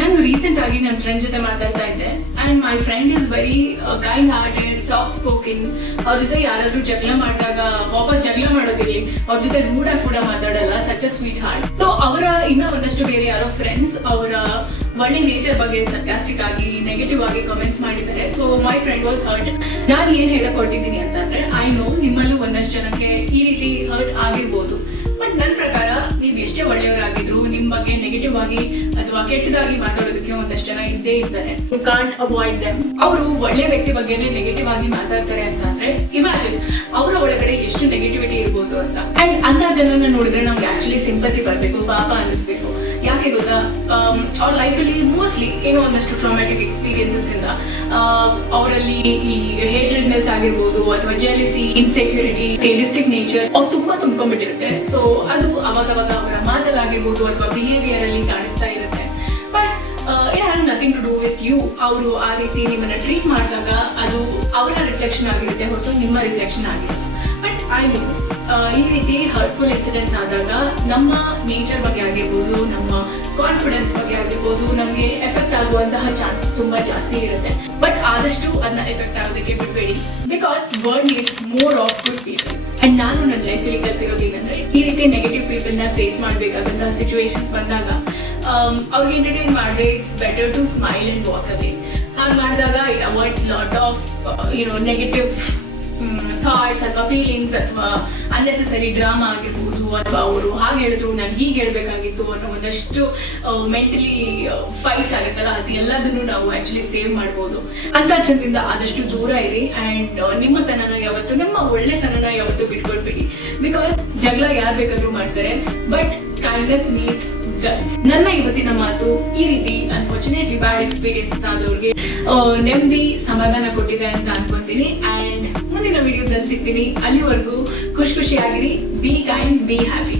ನಾನು ರೀಸೆಂಟ್ ಆಗಿ ನನ್ನ ಫ್ರೆಂಡ್ ಜೊತೆ ಮಾತಾಡ್ತಾ ಇದ್ದೆ and my friend is very kind hearted, soft spoken. ಅವ್ರ ಜೊತೆ ಯಾರಾದ್ರೂ ಜಗಳ ಮಾಡಿದಾಗ ವಾಪಸ್ ಜಗಳ ಮಾಡೋದಿರ್ಲಿ, ಅವ್ರ ಜೊತೆ ರೂಢ ಕೂಡ ಮಾತಾಡಲ್ಲ, such a sweet heart. So ಅವರ ಇನ್ನೂ ಒಂದಷ್ಟು ಬೇರೆ ಯಾರೋ ಫ್ರೆಂಡ್ಸ್ ಅವರ ಒಳ್ಳೆ ನೇಚರ್ ಬಗ್ಗೆ ಸರ್ಕಾಸ್ಟಿಕ್ ಆಗಿ ನೆಗೆಟಿವ್ ಆಗಿ ಕಮೆಂಟ್ಸ್ ಮಾಡಿದ್ದಾರೆ. So my friend was hurt. ನಾನು ಏನ್ ಹೇಳಕ್ ಹೊರಟಿದ್ದೀನಿ ಅಂತಂದ್ರೆ, ಐ ನೋ ನಿಮ್ಮಲ್ಲೂ ಒಂದಷ್ಟು ಜನಕ್ಕೆ ಈ ರೀತಿ ಹರ್ಟ್ ಆಗಿರ್ಬೋದು. ಬಟ್ ನನ್ನ ಪ್ರಕಾರ ನೀವು ಎಷ್ಟೇ ಒಳ್ಳೆಯವರಾಗಿದ್ರು ನಿಮ್ಮ ಬಗ್ಗೆ ನೆಗೆಟಿವ್ ಆಗಿ ಅಥವಾ ಕೆಟ್ಟದಾಗಿ ಮಾತಾಡೋದಕ್ಕೆ ಒಂದಷ್ಟು ಜನ ಇದ್ದೇ ಇರ್ತಾರೆ. You can't avoid them. ಅವರು ಒಳ್ಳೆ ವ್ಯಕ್ತಿ ಬಗ್ಗೆನೇ ನೆಗೆಟಿವ್ ಆಗಿ ಮಾತಾಡ್ತಾರೆ ಅಂತಂದ್ರೆ ಇಮ್ಯಾಜಿನ್ ಅವರ ಒಳಗಡೆ ಎಷ್ಟು ನೆಗೆಟಿವಿಟಿ ಇರ್ಬೋದು ಅಂತ. ಅಂಡ್ ಅಂತ ಜನನ ನೋಡಿದ್ರೆ ನಮ್ಗೆ ಆಕ್ಚುಲಿ ಸಿಂಪತಿ ಬರ್ಬೇಕು, ಪಾಪ ಅನ್ನಿಸ್ಬೇಕು. ಯಾಕೆ ಗೊತ್ತಾ, ಅವ್ರ ಲೈಫಲ್ಲಿ ಮೋಸ್ಟ್ಲಿ ಏನೋ ಒಂದಷ್ಟು ಟ್ರಾಮ್ಯಾಟಿಕ್ ಎಕ್ಸ್ಪೀರಿಯನ್ಸಸ್ ಇಂದ ಅವರಲ್ಲಿ ಈ ಹೇಟ್ರೆಡ್ನೆಸ್ ಆಗಿರ್ಬೋದು ಅಥವಾ ಜೆಲಿಸಿ, ಇನ್ಸೆಕ್ಯೂರಿಟಿ, ಸೇಡಿಸ್ಟಿಕ್ ನೇಚರ್ ಅವ್ರು ತುಂಬಾ ತುಂಬ್ಕೊಂಡ್ಬಿಟ್ಟಿರುತ್ತೆ. ಸೊ ಅದು ಅವಾಗವಾಗ ಅವರ ಮಾತಲ್ಲಾಗಿರ್ಬೋದು ಅಥವಾ ಬಿಹೇವಿಯರ್ ಅಲ್ಲಿ ಕಾಣಿಸ್ತಾ ಇರುತ್ತೆ. But it has nothing to do with you. ಅವರು ಆ ರೀತಿ ನಿಮ್ಮನ್ನ ಟ್ರೀಟ್ ಮಾಡಿದಾಗ ಅದು ಅವರ ರಿಫ್ಲೆಕ್ಷನ್ ಆಗಿರುತ್ತೆ ಹೊರತು ನಿಮ್ಮ ರಿಫ್ಲೆಕ್ಷನ್ ಆಗಿರಲ್ಲ. ಬಟ್ ಐ ನೋ ಈ ರೀತಿ ಹರ್ಟ್ಫುಲ್ ಇನ್ಸಿಡೆಂಟ್ಸ್ ಆದಾಗ ನಮ್ಮ ನೇಚರ್ ಬಗ್ಗೆ ಆಗಿರ್ಬೋದು, ನಮ್ಮ ಕಾನ್ಫಿಡೆನ್ಸ್ ಬಗ್ಗೆ ಆಗಿರ್ಬೋದು ನಮಗೆ ಎಫೆಕ್ಟ್ ಆಗುವಂತಹ ಚಾನ್ಸಸ್ ತುಂಬಾ ಜಾಸ್ತಿ ಇರುತ್ತೆ. ಬಟ್ ಆದಷ್ಟು ಅದನ್ನ ಎಫೆಕ್ಟ್ ಆಗೋದಕ್ಕೆ ಬಿಡಬೇಡಿ, because world needs more of good people. And ನಾನು ನನ್ನ ಲೈಫಲ್ಲಿ ಕಲ್ತಿರೋದು ಏನಂದ್ರೆ, ಈ ರೀತಿ ನೆಗೆಟಿವ್ ಪೀಪಲ್ ನ ಫೇಸ್ ಮಾಡಬೇಕಾದಂತಹ ಸಿಚುವೇಶನ್ಸ್ ಬಂದಾಗ ಅವ್ರಿಗೆ ಎಂಟರ್ಟೈನ್ ಮಾಡದೆ it's better to smile and walk away. ಹಾಗೆ ಮಾಡಿದಾಗ it avoids lot of negative thoughts ಅಥವಾ ಫೀಲಿಂಗ್ಸ್ ಅಥವಾ ಅನ್ನೆಸೆಸರಿ ಡ್ರಾಮಾ ಆಗಿರ್ಬೋದು, ಅಥವಾ ಅವರು ಹಾಗೆ ಹೇಳಿದ್ರು ನಾನು ಹೀಗೆ ಹೇಳ್ಬೇಕಾಗಿತ್ತು ಅನ್ನೋ ಒಂದಷ್ಟು ಮೆಂಟಲಿ ಫೈಟ್ಸ್ ಆಗುತ್ತಲ್ಲ, ಅದೆಲ್ಲದನ್ನು ನಾವು ಆಕ್ಚುಲಿ ಸೇವ್ ಮಾಡ್ಬೋದು. ಅಂತ ಜನರಿಂದ ಆದಷ್ಟು ದೂರ ಇರಿ. ಅಂಡ್ ನಿಮ್ಮತನನ ಯಾವತ್ತು, ನಿಮ್ಮ ಒಳ್ಳೆತನನ ಯಾವತ್ತು ಬಿಟ್ಕೊಡ್ಬೇಡಿ. ಬಿಕಾಸ್ ಜಗಳ ಯಾರು ಬೇಕಾದ್ರೂ ಮಾಡ್ತಾರೆ, ಬಟ್ ಕೈಂಡ್ನೆಸ್ ನೀಡ್ಸ್ ಗಟ್ಸ್. ನನ್ನ ಇವತ್ತಿನ ಮಾತು ಈ ರೀತಿ ಅನ್ಫಾರ್ಚುನೇಟ್ಲಿ ಬ್ಯಾಡ್ ಎಕ್ಸ್ಪೀರಿಯನ್ಸಸ್ ಆದವ್ರಿಗೆ ನೆಮ್ಮದಿ ಸಮಾಧಾನ ಕೊಟ್ಟಿದೆ ಅಂತ ಅನ್ಕೊಂತೀನಿ. ಅಂಡ್ ಮುಂದಿನ ವಿಡಿಯೋದಲ್ಲಿ ಸಿಗ್ತೀನಿ. ಅಲ್ಲಿವರೆಗೂ ಖುಷಿಯಾಗಿರಿ. Be kind, be happy.